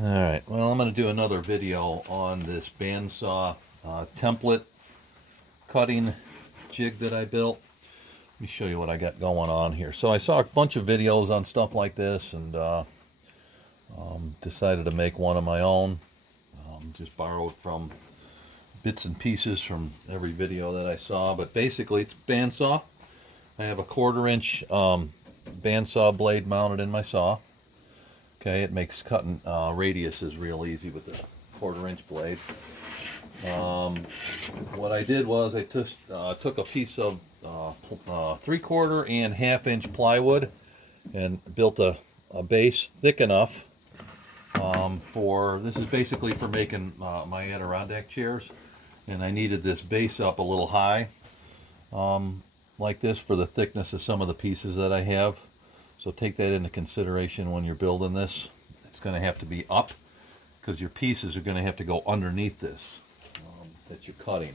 Alright, well, I'm going to do another video on this bandsaw template cutting jig that I built. Let me show you what I got going on here. So I saw a bunch of videos on stuff like this and decided to make one of my own. Just borrowed from bits and pieces from every video that I saw, but basically it's bandsaw. I have a 1/4 inch bandsaw blade mounted in my saw. Okay, it makes cutting radiuses real easy with the 1/4 inch blade. What I did was I took a piece of 3/4 and 1/2 inch plywood and built a base thick enough this is basically for making my Adirondack chairs, and I needed this base up a little high like this for the thickness of some of the pieces that I have. So take that into consideration when you're building this. It's going to have to be up because your pieces are going to have to go underneath this that you're cutting.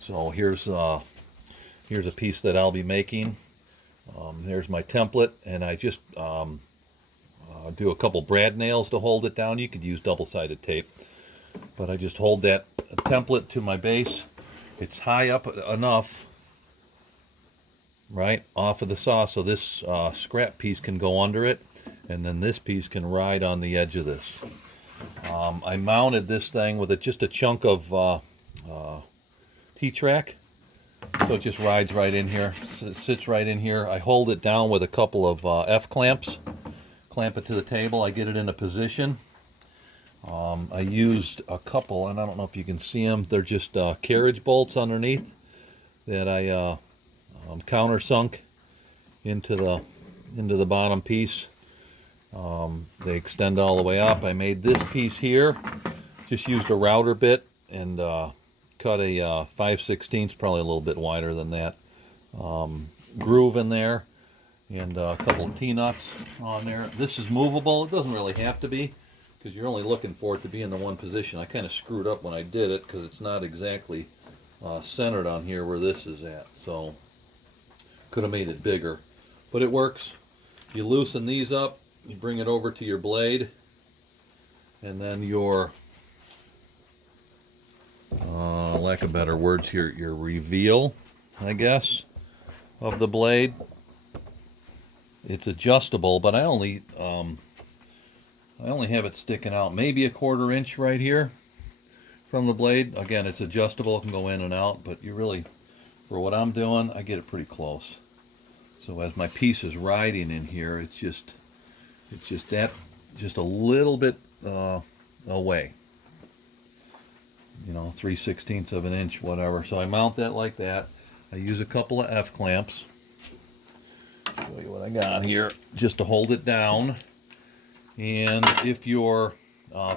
So here's a piece that I'll be making. There's my template, and I just do a couple brad nails to hold it down. You could use double-sided tape, but I just hold that template to my base. It's high up enough right off of the saw so this scrap piece can go under it, and then this piece can ride on the edge of this. I mounted this thing with just a chunk of T-track, so it just rides right in here, sits right in here. I hold it down with a couple of F-clamps, clamp it to the table. I get it in a position. I used a couple, and I don't know if you can see them, they're just carriage bolts underneath that I countersunk into the bottom piece. They extend all the way up. I made this piece here, just used a router bit and cut a 5/16, probably a little bit wider than that, groove in there, and a couple of T-nuts on there. This is movable. It doesn't really have to be because you're only looking for it to be in the one position. I kind of screwed up when I did it because it's not exactly centered on here where this is at, so could have made it bigger, but it works. You loosen these up, you bring it over to your blade, and then your lack of better words here, your reveal, I guess, of the blade. It's adjustable, but I only have it sticking out maybe a 1/4 inch right here from the blade. Again, it's adjustable, it can go in and out, but you really, for what I'm doing, I get it pretty close. So as my piece is riding in here, it's just a little bit away, you know, 3/16 of an inch, whatever. So I mount that like that. I use a couple of F clamps. Show you what I got here, just to hold it down. And if your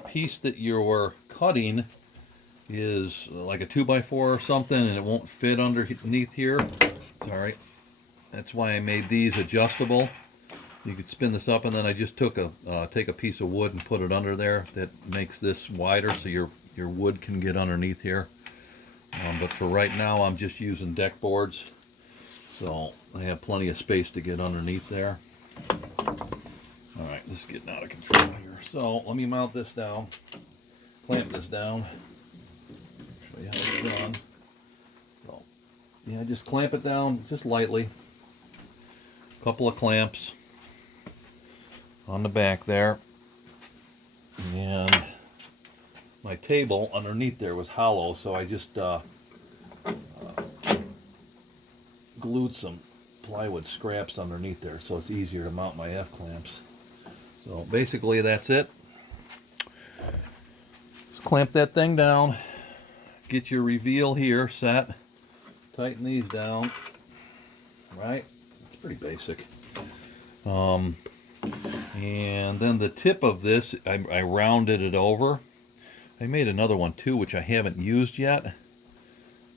piece that you're cutting is like a 2x4 or something and it won't fit underneath here, sorry, that's why I made these adjustable. You could spin this up, and then I just take a piece of wood and put it under there. That makes this wider so your wood can get underneath here. But for right now, I'm just using deck boards, so I have plenty of space to get underneath there. All right, this is getting out of control here. So let me mount this down, clamp this down, show you how it's done. So yeah, just clamp it down just lightly. Couple of clamps on the back there, and my table underneath there was hollow, so I just glued some plywood scraps underneath there so it's easier to mount my F-clamps. So basically that's it. Just clamp that thing down, get your reveal here set, tighten these down, right? It's pretty basic. And then the tip of this, I rounded it over. I made another one too, which I haven't used yet,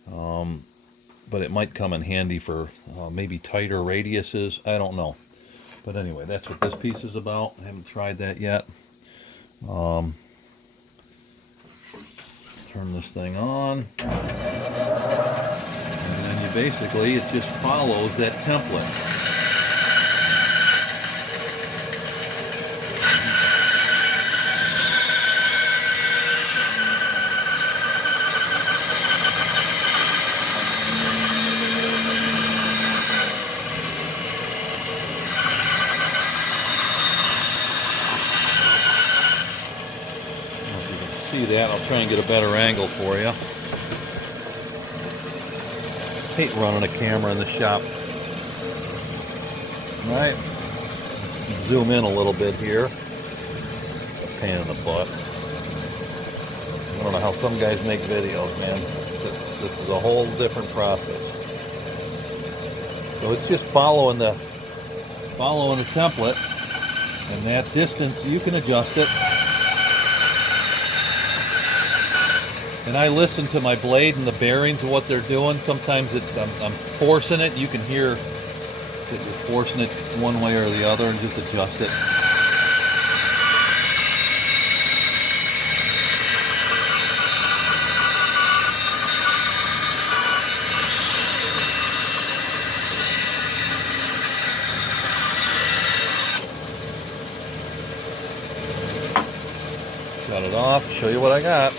but it might come in handy for maybe tighter radiuses. I don't know. But anyway, that's what this piece is about. I haven't tried that yet. Turn this thing on. And then you basically, it just follows that template. see that. I'll try and get a better angle for you. Hate running a camera in the shop. All right. Zoom in a little bit here. A pain in the butt. I don't know how some guys make videos, man. This is a whole different process. So it's just following the template, and that distance you can adjust it. And I listen to my blade and the bearings of what they're doing. Sometimes I'm forcing it. You can hear that you're forcing it one way or the other, and just adjust it. Shut it off, show you what I got.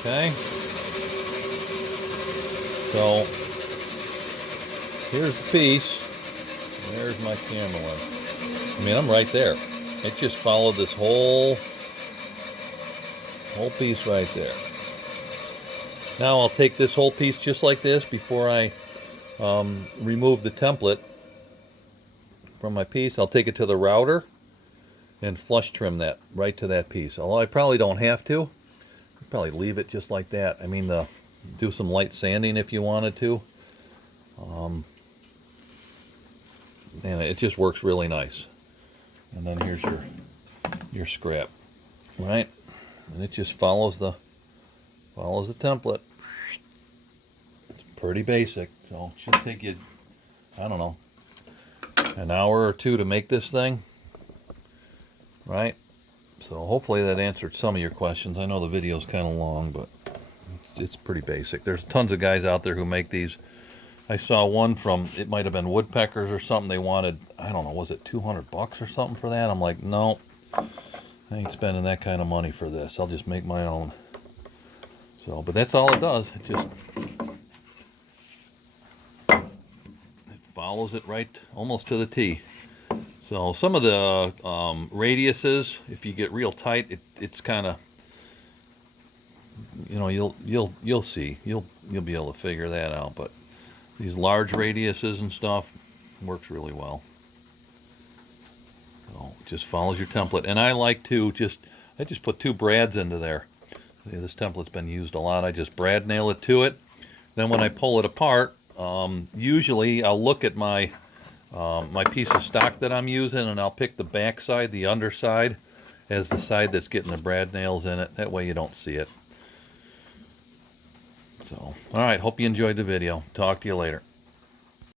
Okay. So, here's the piece. There's my camera lens. I mean, I'm right there. It just followed this whole piece right there. Now I'll take this whole piece just like this before I remove the template from my piece. I'll take it to the router and flush trim that right to that piece. Although I probably don't have to. I'd probably leave it just like that. I mean, do some light sanding if you wanted to. And it just works really nice. And then here's your scrap, right? And it just follows the template. It's pretty basic, so it should take you, I don't know, an hour or two to make this thing, right? So hopefully that answered some of your questions. I know the video's kind of long, but it's pretty basic. There's tons of guys out there who make these. I saw one from, it might have been Woodpeckers or something. They wanted, I don't know, was it 200 bucks or something for that? I'm like, no, I ain't spending that kind of money for this. I'll just make my own. So, but that's all it does. It follows it right almost to the T. So some of the radiuses, if you get real tight, it's kind of, you know, you'll see, you'll be able to figure that out. But these large radiuses and stuff works really well. So it just follows your template. And I like to I just put 2 brads into there. See, this template's been used a lot. I just brad nail it to it. Then when I pull it apart, usually I'll look at my my piece of stock that I'm using, and I'll pick the back side, the underside, as the side that's getting the brad nails in it. That way you don't see it. So, all right, hope you enjoyed the video. Talk to you later.